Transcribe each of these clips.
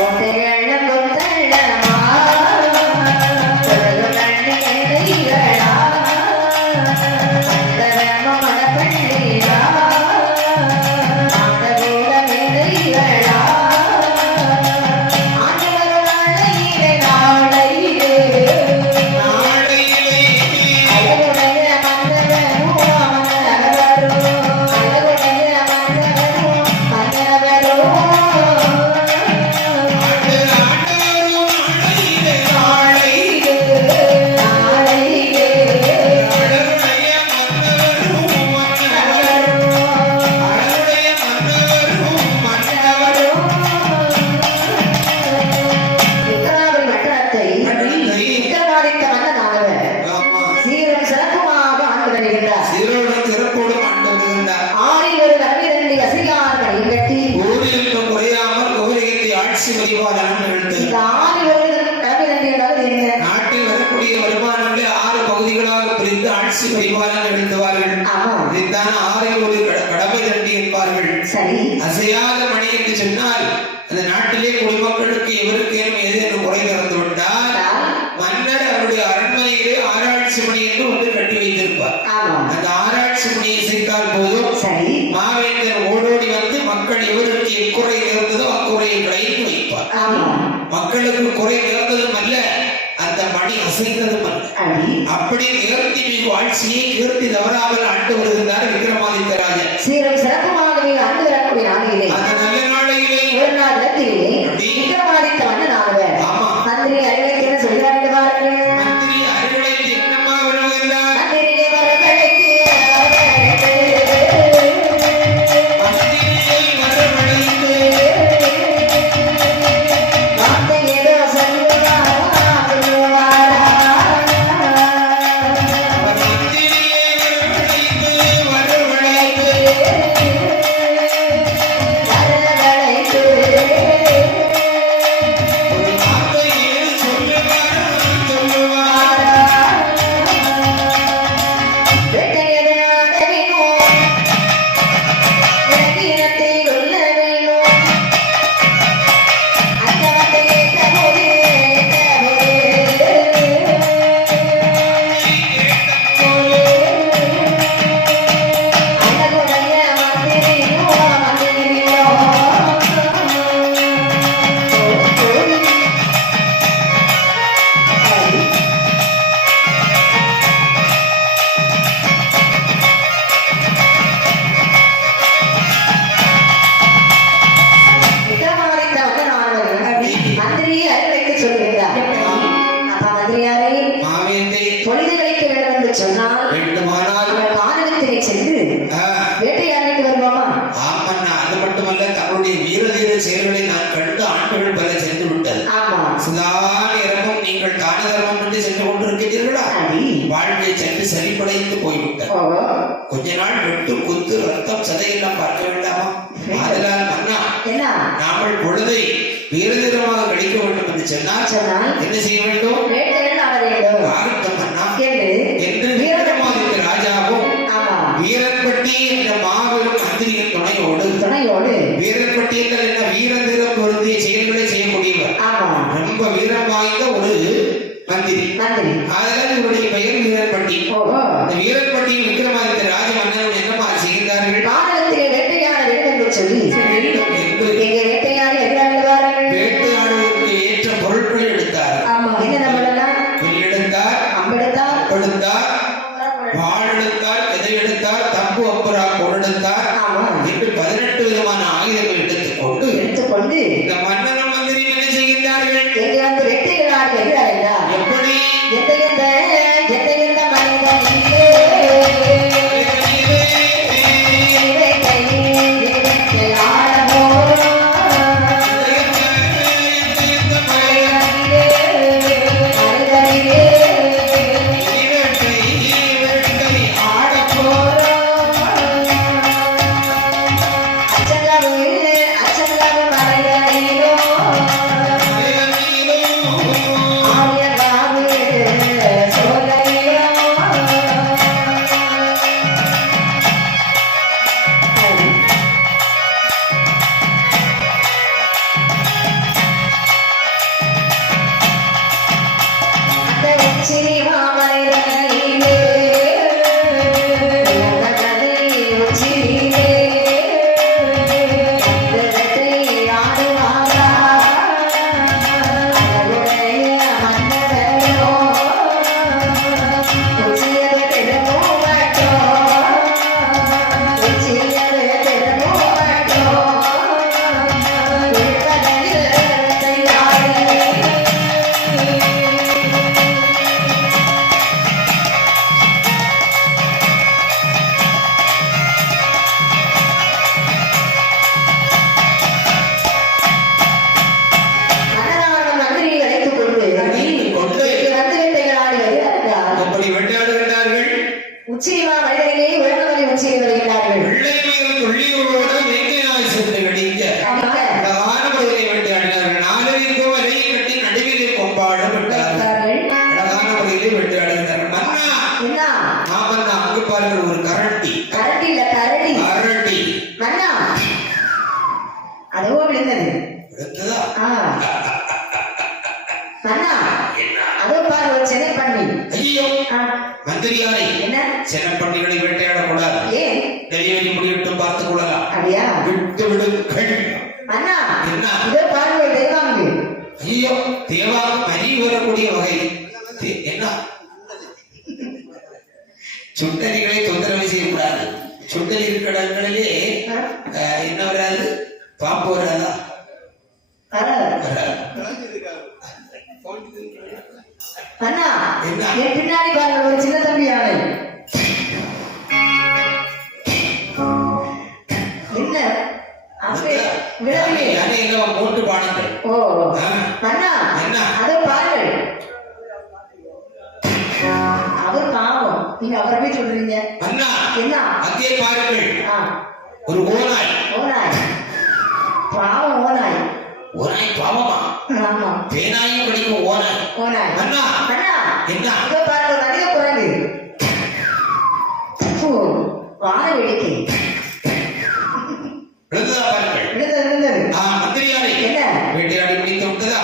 Amém. அந்த ஆராய்ச்சி மணியை சேர்த்தால் போதும். சரி. மாவேந்தர் ஓடோடி வந்து மக்கள் எவருக்கு எக்குறை நேர்ந்ததோ அக்குறையை களைந்து வைப்பார். மக்களுக்கு குறை நேர்ந்ததும் அல்ல அந்த மணி அசைந்ததும் அல்ல. அப்படி நேர்த்தி மிகு ஆட்சியை கீர்த்தி தவறாமல் ஆண்டு வருகிறார் விக்ரமாதித்ய ராஜன். சீரும் சிறப்புமாகவே ஆண்டு வரக்கூடிய நாளிலே அந்த நல்ல நாளையிலே ஒரு நாள் இடத்திலே சதா நேரமும் நீங்கள் தான தர்மம் என்று சென்று கொண்டிருக்கிறீர்களா வாழ்க்கை சென்று சரிபடைந்து போய்விட்டது. கொஞ்ச நாள் வெட்டு குத்து ரத்தம் சதையெல்லாம் பார்க்க வேண்டாமா? ஆதலால் மன்னா நாமல் பொழுதை வீரதீரமாக கழிக்க வேண்டும் என்று சொன்னால் என்ன செய்ய வேண்டும்? ஆகட்டும் மன்னா என்று என்று வீரமாதித்த ராஜாவும் ஆமா. வீரப்பட்டி என்ற மாபெரும் மந்திரியின் துணையோடு துணையோடு வீரப்பட்டி என்ன? வீரதீரம் மந்திரி அதனால் இவருடைய பெயர் வீரப்பட்டி ஓஹோ. அந்த வீரப்பட்டியில் விக்ரமாதித்த ராஜ மன்னர்கள் என்னமா செய்கிறார்கள் கானகத்திலே வேட்டையாட வேண்டும் என்று சொல்லி. எங்க வேட்டையாடி எதிராண்டு வாருங்கள். வேட்டையாடுவதற்கு ஏற்ற பொருட்கள் எடுத்தார். ஆமா என்ன நம்மளெல்லாம்? வில் எடுத்தார் அம்பெடுத்தால் எடுத்தார் வாள் எடுத்தார் எதை எடுத்தார் தம்பு அப்புறா ஆமா. என்று பதினெட்டு விதமான ஆயுதங்கள் எடுத்துக்கொண்டு எடுத்துக்கொண்டு இந்த மன்னரும் மந்திரி என்ன செய்கின்றார்கள்? எங்க வந்து வேட்டையாடி siguiente பாருங்கள் ஒரு கரண்டி. சுண்டலிகளை தொந்தரவு செய்யக்கூடாது சுண்டல் இருக்கிற இடங்களிலே என்ன வராது பாம்பு வராதா அண்ணா என்ன? என் பின்னாடி பாருங்க ஒரு சின்ன தம்பி யானை என்ன அப்பே விடவில்லை யானை என்ன மூன்று பானங்கள் ஓ. அண்ணா என்ன? அதோ பாருங்கள் நீங்க அவரை போய் சொல்றீங்க. அண்ணா என்ன? அங்கே பாருங்கள். ஒரு ஓனாய் ஓனாய் பாவம் ஓனாய் ஓனாய் பாவமா? ஆமா. தேனாயும் கிடைக்கும் ஓனாய் ஓனாய் அண்ணா அண்ணா. என்ன? இதோ பாருங்க அதிக குரங்கு வாழை வெடிக்கை. விழுந்ததா பாருங்கள். விழுந்தது விழுந்தது ஆ மந்திரியாரை. என்ன? வேட்டையாடி முடித்து விட்டதா?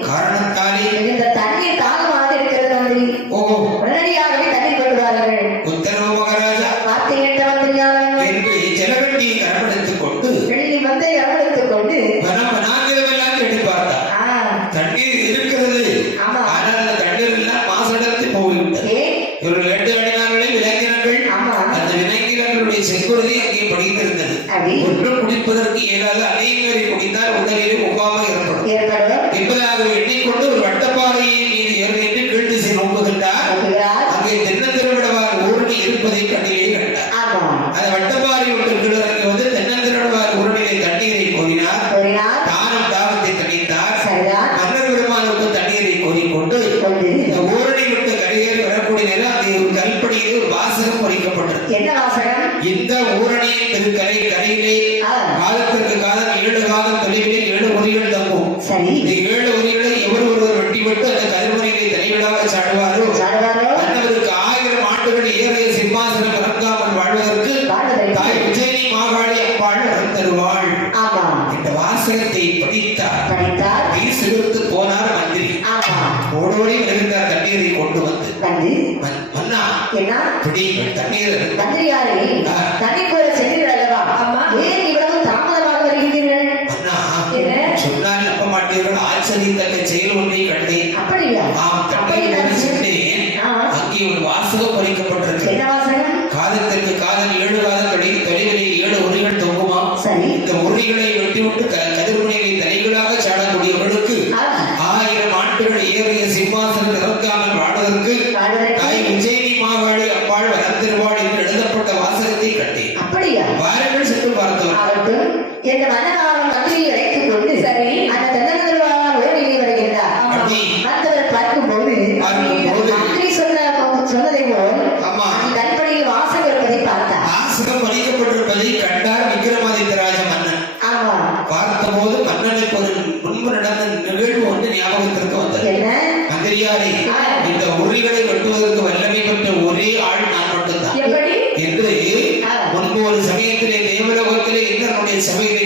காரணம் என்பதாக எண்ணிக்கொண்டு ஒரு வட்டப்பாறையின் மீது ஏறி நின்று கீழ் திசை நோக்குகின்றார். அங்கே தென்னந்திரவிடவார் ஊரணி இருப்பதை கண்ணிலே கண்டார். ஆமா. அந்த வட்டப்பாறை ஒன்று கீழறங்கி வந்து தென்னந்திரவிடவார் ஊரணியிலே தண்ணீரை கோரினார் தானும் தாகத்தை தணித்தார். மன்னர் பெருமானுக்கு தண்ணீரை கோரிக்கொண்டு கொண்டு இந்த ஊரணி விட்டு கரையேறி வரக்கூடிய நேரம் அங்கே ஒரு கல்படியிலே ஒரு வாசகம் பொறிக்கப்பட்டது. என்ன வாசகம்? இந்த ஊரணியின் திருக்கரை கரையிலே காலத்திற்கு காலம் ஏழு காலம் தொலைவிலே ஏழு ஒலிகள் தங்கும். சரி. இந்த ஏழு ஒலிகளை எவர் ஒருவர் வெட்டி விட்டு அந்த கருமுறையிலே தலைவிடாக சாடுவாரோ? சாடுவாரோ? மன்னருக்கு ஆயிரம் ஆண்டுகள் ஏறிய சிம்மாசனம் இறங்காமல் வாழ்வதற்கு. தாய் விஜயனி மாகாளி அப்பாள் வரம் தருவாள். ஆமா. இந்த வாசகத்தை படித்தார் படித்தார் கை சிலிர்த்து போனார் மந்திரி. ஆமா. ஓடோடி வருகின்றார் தண்ணீரை கொண்டு வந்து. வந்து மன்- மன்னா. என்ன? அப்படி தண்ணீர் மந்திரியாரே ஆ. தண்ணி அப்படியா வாருங்கள் சென்று பார்த்தோம் இந்த மன்னனாரும் இந்திரனுடைய சபையிலே